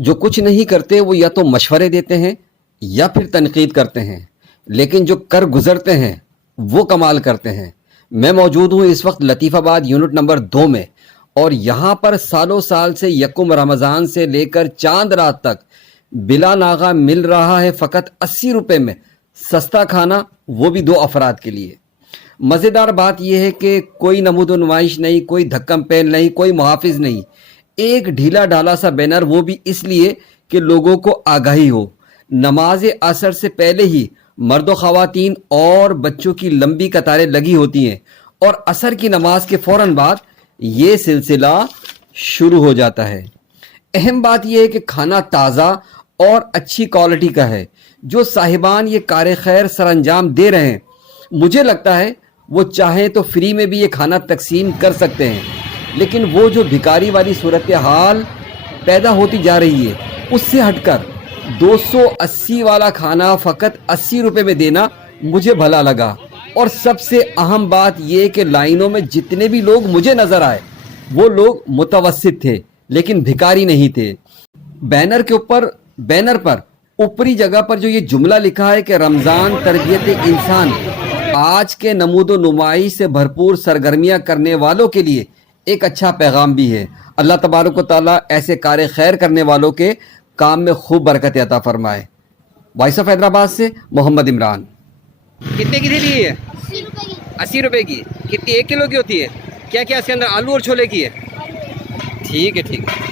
जो कुछ नहीं करते वो या तो मशवरे देते हैं या फिर तनकीद करते हैं, लेकिन जो कर गुजरते हैं वो कमाल करते हैं। मैं मौजूद हूँ इस वक्त लतीफ़ाबाद यूनिट नंबर 2 में, और यहाँ पर सालों साल से यकुम रमज़ान से लेकर चांद रात तक बिला नागा मिल रहा है फ़कत 80 रुपये में सस्ता खाना, वो भी 2 अफराद के लिए। मज़ेदार बात यह है कि कोई नमूद नुमाइश नहीं, कोई धक्कम पेल नहीं, कोई मुहाफिज नहीं, एक ढीला ढाला सा बैनर, वो भी इसलिए कि लोगों को आगाही हो। नमाज असर से पहले ही मर्द ख़वातीन और बच्चों की लंबी कतारें लगी होती हैं और असर की नमाज के फ़ौरन बाद ये सिलसिला शुरू हो जाता है। अहम बात यह है कि खाना ताज़ा और अच्छी क्वालिटी का है। जो साहिबान ये कार खैर सरअंजाम दे रहे हैं, मुझे लगता है वो चाहें तो फ्री में भी ये खाना तकसीम कर सकते हैं, लेकिन वो जो भिखारी वाली सूरत हाल पैदा होती जा रही है, उससे हटकर 280 वाला खाना फ़कत 80 रुपये में देना मुझे भला लगा। और सबसे अहम बात यह कि लाइनों में जितने भी लोग मुझे नज़र आए वो लोग मुतवस्सित थे, लेकिन भिखारी नहीं थे। बैनर पर ऊपरी जगह पर जो ये जुमला लिखा है कि रमज़ान तरबियत इंसान, आज के नमूदो नुमाइश से भरपूर सरगर्मियाँ करने वालों के लिए एक अच्छा पैगाम भी है। अल्लाह तबारक व तआला ऐसे कार खैर करने वालों के काम में खूब बरकत अता फरमाए। वॉइस ऑफ हैदराबाद से मोहम्मद इमरान। कितने की थैली है? 80 रुपए की। कितनी, 1 किलो की होती है? क्या क्या इसके अंदर आलू और छोले की है? ठीक है, ठीक है।